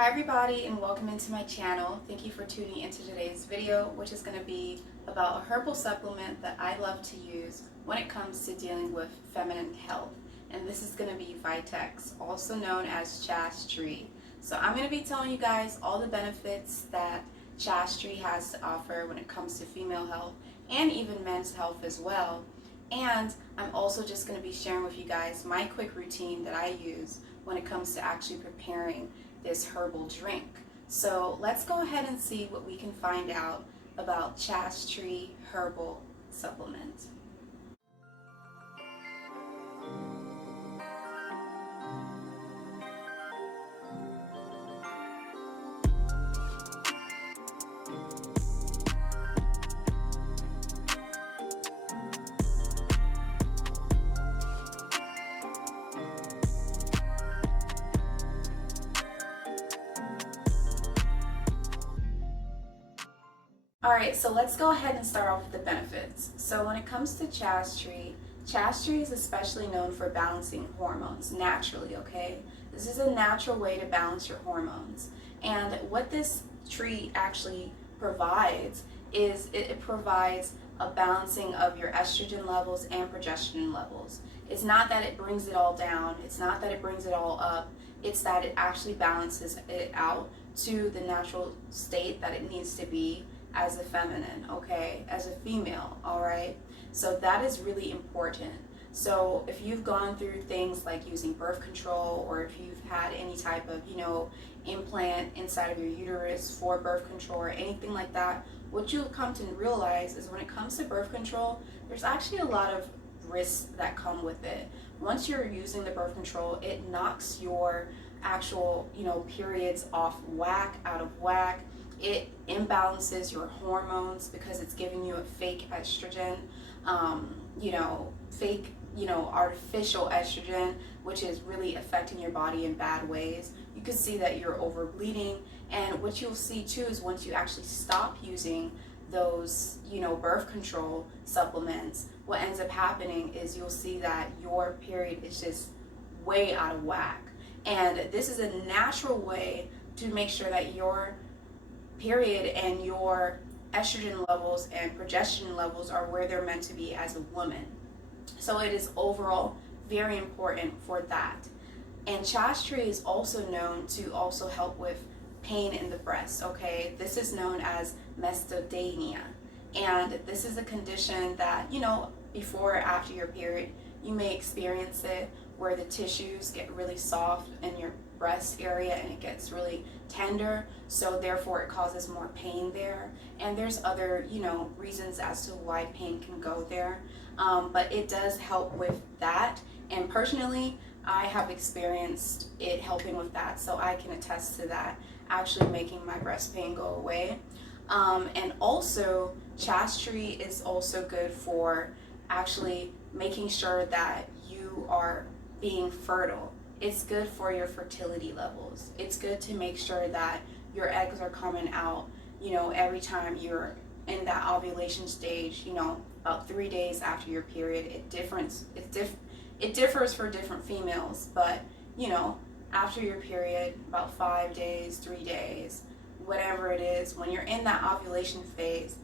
Hi everybody and welcome into my channel. Thank you for tuning into today's video, which is going to be about a herbal supplement that I love to use when it comes to dealing with feminine health. And this is going to be Vitex, also known as Chaste Tree. So I'm going to be telling you guys all the benefits that Chaste Tree has to offer when it comes to female health and even men's health as well. And I'm also just going to be sharing with you guys my quick routine that I use when it comes to actually preparing this herbal drink. So let's go ahead and see what we can find out about Chaste Tree herbal supplement. Alright, so let's go ahead and start off with the benefits. So when it comes to Chaste Tree is especially known for balancing hormones naturally, okay? This is a natural way to balance your hormones. And what this tree actually provides is it provides a balancing of your estrogen levels and progesterone levels. It's not that it brings it all down, it's not that it brings it all up, it's that it actually balances it out to the natural state that it needs to be as a feminine, okay, as a female, all right? So that is really important. So if you've gone through things like using birth control, or if you've had any type of, implant inside of your uterus for birth control or anything like that, what you'll come to realize is when it comes to birth control, there's actually a lot of risks that come with it. Once you're using the birth control, it knocks your actual, periods off whack, out of whack. It imbalances your hormones because it's giving you a fake estrogen, fake, artificial estrogen, which is really affecting your body in bad ways. You can see that you're over bleeding, and what you'll see too is once you actually stop using those, birth control supplements, what ends up happening is you'll see that your period is just way out of whack. And this is a natural way to make sure that your period and your estrogen levels and progesterone levels are where they're meant to be as a woman. So it is overall very important for that. And Chaste Tree is also known to also help with pain in the breast, okay? This is known as mesodynia. And this is a condition that, before or after your period, you may experience it where the tissues get really soft in your breast area and it gets really tender, so therefore it causes more pain there. And there's other reasons as to why pain can go there, but it does help with that. And personally, I have experienced it helping with that, so I can attest to that actually making my breast pain go away. And also Chaste Tree is also good for actually making sure that you are being fertile. It's good for your fertility levels. It's good to make sure that your eggs are coming out, every time you're in that ovulation stage, about 3 days after your period. It differs for different females, but, after your period, about 5 days, 3 days, whatever it is, when you're in that ovulation phase,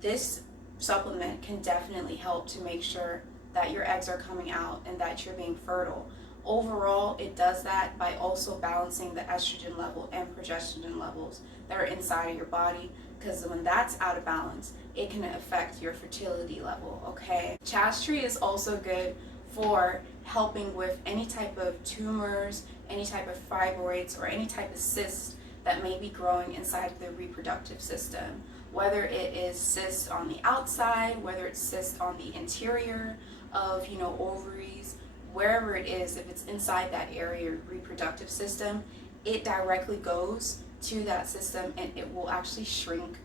this supplement can definitely help to make sure that your eggs are coming out and that you're being fertile. Overall, it does that by also balancing the estrogen level and progesterone levels that are inside of your body, because when that's out of balance, it can affect your fertility level, okay? Chaste Tree is also good for helping with any type of tumors, any type of fibroids, or any type of cyst that may be growing inside the reproductive system. Whether it is cysts on the outside, whether it's cysts on the interior of, ovaries, wherever it is, if it's inside that area, reproductive system, it directly goes to that system and it will actually shrink,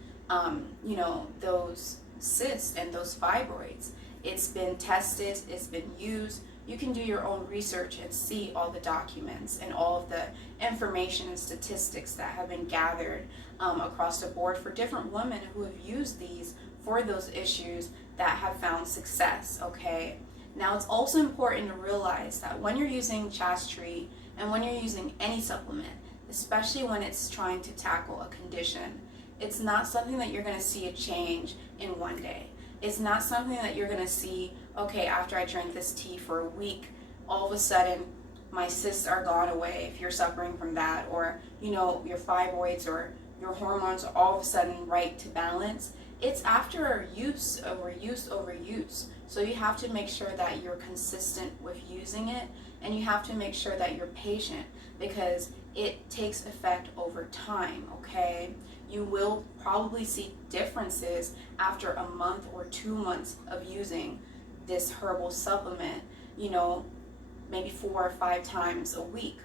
those cysts and those fibroids. It's been tested, it's been used. You can do your own research and see all the documents and all of the information and statistics that have been gathered across the board for different women who have used these for those issues that have found success, okay? Now, it's also important to realize that when you're using Chaste Tree and when you're using any supplement, especially when it's trying to tackle a condition. It's not something that you're going to see a change in one day. It's not something that you're going to see, okay, after I drink this tea for a week, all of a sudden my cysts are gone away, if you're suffering from that, or your fibroids or your hormones are all of a sudden right to balance. It's after use, overuse. So you have to make sure that you're consistent with using it, and you have to make sure that you're patient, because it takes effect over time, okay? You will probably see differences after a month or 2 months of using this herbal supplement, maybe 4 or 5 times a week.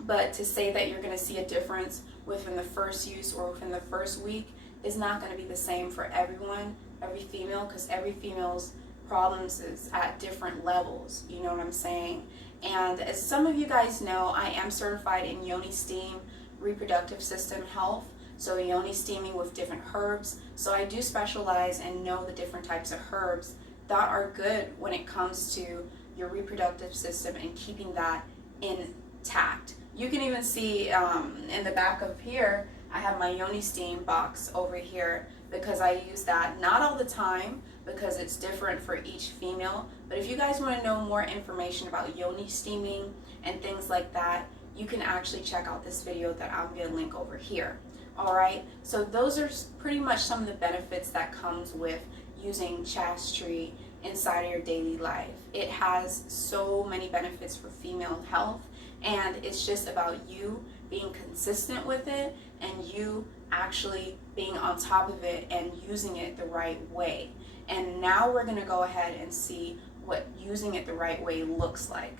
But to say that you're going to see a difference within the first use or within the first week is not going to be the same for everyone, every female, because every female's problems is at different levels, you know what I'm saying? And as some of you guys know, I am certified in Yoni Steam reproductive system health, so yoni steaming with different herbs. So I do specialize and know the different types of herbs that are good when it comes to your reproductive system and keeping that intact. You can even see in the back of here, I have my Yoni Steam box over here, because I use that not all the time, because it's different for each female. But if you guys want to know more information about Yoni steaming and things like that, you can actually check out this video that I'm going to link over here. Alright, so those are pretty much some of the benefits that comes with using Chaste Tree inside of your daily life. It has so many benefits for female health, and it's just about you being consistent with it and you actually being on top of it and using it the right way. And now we're going to go ahead and see what using it the right way looks like.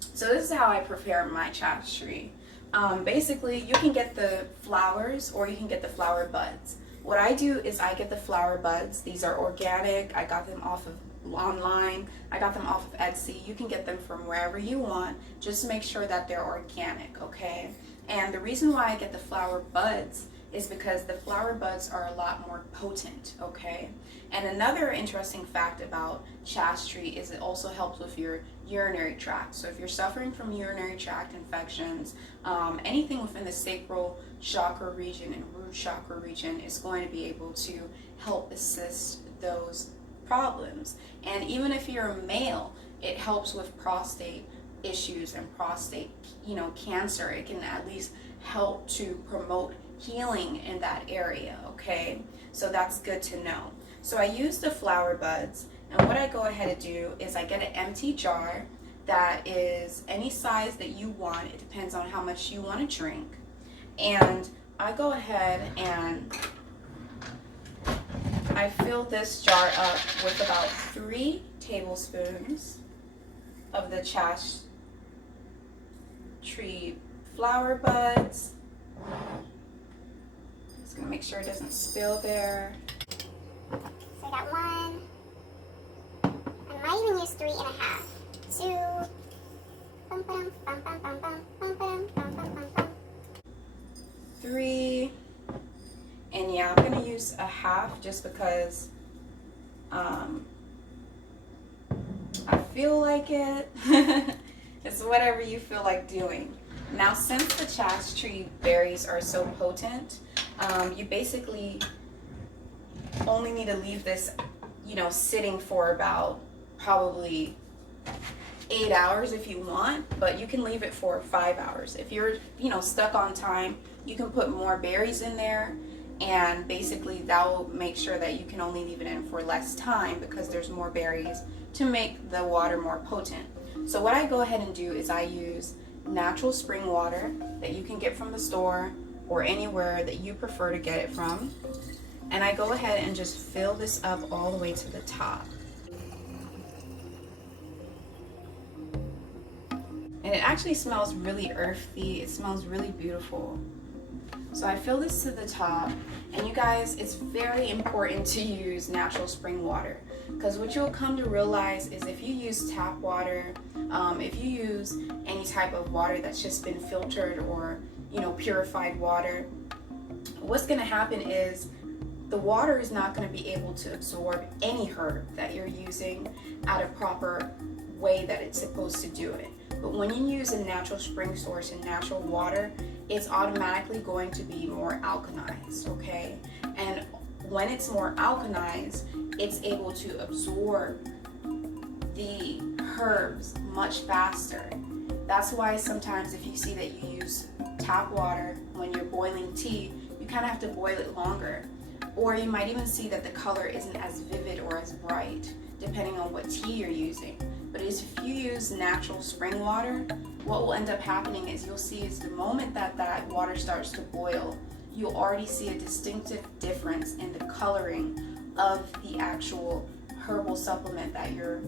So this is how I prepare my Chaste Tree. Basically, you can get the flowers or you can get the flower buds. What I do is I get the flower buds. These are organic. I got them off of online. I got them off of Etsy. You can get them from wherever you want. Just make sure that they're organic, okay? And the reason why I get the flower buds is because the flower buds are a lot more potent, okay? And another interesting fact about Chaste Tree is it also helps with your urinary tract. So if you're suffering from urinary tract infections, anything within the sacral chakra region and root chakra region is going to be able to help assist those problems. And even if you're a male, it helps with prostate issues and prostate, cancer. It can at least help to promote healing in that area, okay? So that's good to know. So I use the flower buds, and what I go ahead and do is I get an empty jar that is any size that you want. It depends on how much you want to drink. And I go ahead and I fill this jar up with about 3 tablespoons of the Chaste Tree flower buds. Just gonna make sure it doesn't spill there. So I got 1. I might even use 3.5. 2. Bum, bum, bum, bum, bum, bum, bum, bum, bum, bum, bum. 3. And yeah, I'm gonna use a half just because I feel like it. It's whatever you feel like doing. Now, since the Chaste Tree berries are so potent, you basically only need to leave this, sitting for about probably 8 hours if you want, but you can leave it for 5 hours. If you're, stuck on time, you can put more berries in there, and basically that will make sure that you can only leave it in for less time because there's more berries to make the water more potent. So what I go ahead and do is I use natural spring water that you can get from the store or anywhere that you prefer to get it from. And I go ahead and just fill this up all the way to the top. And it actually smells really earthy. It smells really beautiful. So I fill this to the top, and you guys, it's very important to use natural spring water, because what you'll come to realize is if you use tap water, if you use any type of water that's just been filtered or purified water, what's going to happen is the water is not going to be able to absorb any herb that you're using at a proper way that it's supposed to do it. But when you use a natural spring source and natural water, it's automatically going to be more alkalized, okay? And when it's more alkalized, it's able to absorb the herbs much faster. That's why sometimes if you see that you use tap water when you're boiling tea, you kind of have to boil it longer. Or you might even see that the color isn't as vivid or as bright, depending on what tea you're using. But if you use natural spring water, what will end up happening is you'll see is the moment that that water starts to boil, you'll already see a distinctive difference in the coloring of the actual herbal supplement that you're,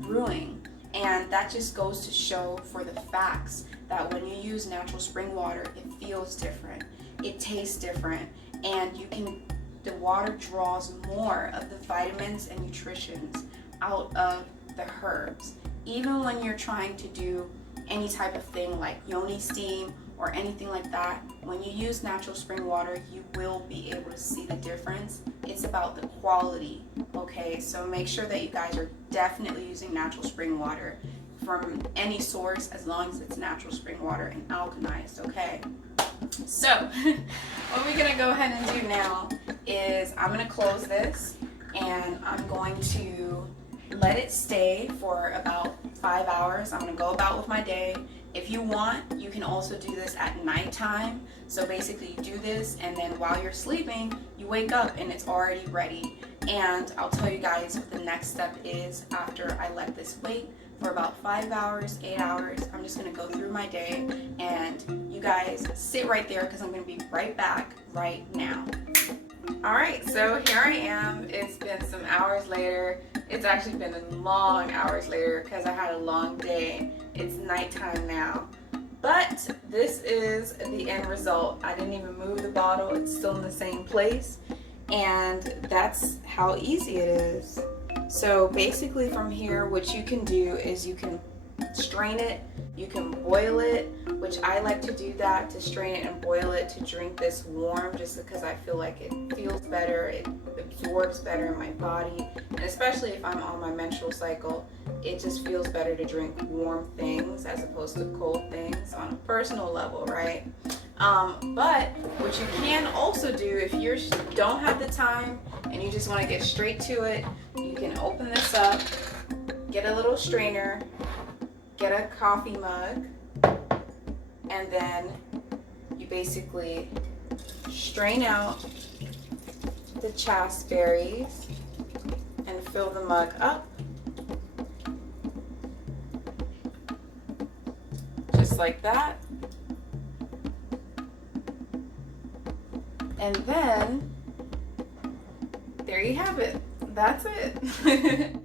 brewing. And that just goes to show for the facts that when you use natural spring water, it feels different, it tastes different, and the water draws more of the vitamins and nutritions out of the herbs. Even when you're trying to do any type of thing like yoni steam or anything like that, when you use natural spring water, you will be able to see the difference. It's about the quality, okay? So make sure that you guys are definitely using natural spring water from any source, as long as it's natural spring water and alkalized, okay? So what we're gonna go ahead and do now is I'm gonna close this and I'm going to let it stay for about 5 hours. I'm gonna go about with my day. If you want, you can also do this at nighttime. So basically you do this and then while you're sleeping, you wake up and it's already ready. And I'll tell you guys what the next step is after I let this wait for about 5 hours, 8 hours. I'm just gonna go through my day and you guys sit right there because I'm gonna be right back right now. All right, so here I am. It's been some hours later. It's actually been long hours later because I had a long day. It's nighttime now. But this is the end result. I didn't even move the bottle. It's still in the same place. And that's how easy it is. So basically from here, what you can do is you can strain it, you can boil it, which I like to do that, to strain it and boil it to drink this warm, just because I feel like it feels better, it absorbs better in my body, and especially if I'm on my menstrual cycle, it just feels better to drink warm things as opposed to cold things on a personal level, right? But what you can also do if you don't have the time and you just want to get straight to it, you can open this up, get a little strainer, get a coffee mug, and then you basically strain out the chaste berries and fill the mug up just like that. And then there you have it. That's it.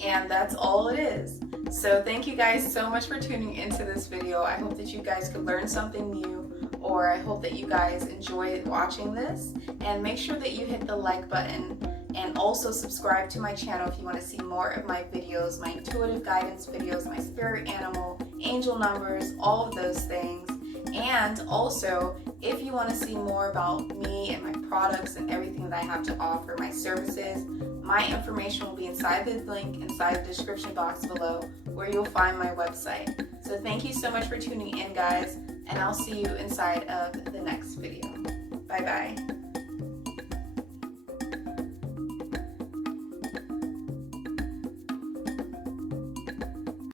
And that's all it is. So thank you guys so much for tuning into this video. I hope that you guys could learn something new, or I hope that you guys enjoyed watching this. And make sure that you hit the like button and also subscribe to my channel if you want to see more of my videos, my intuitive guidance videos, my spirit animal, angel numbers, all of those things. And also, if you want to see more about me and my products and everything that I have to offer, my services, my information will be inside the link inside the description box below, where you'll find my website. So thank you so much for tuning in, guys, and I'll see you inside of the next video. Bye bye.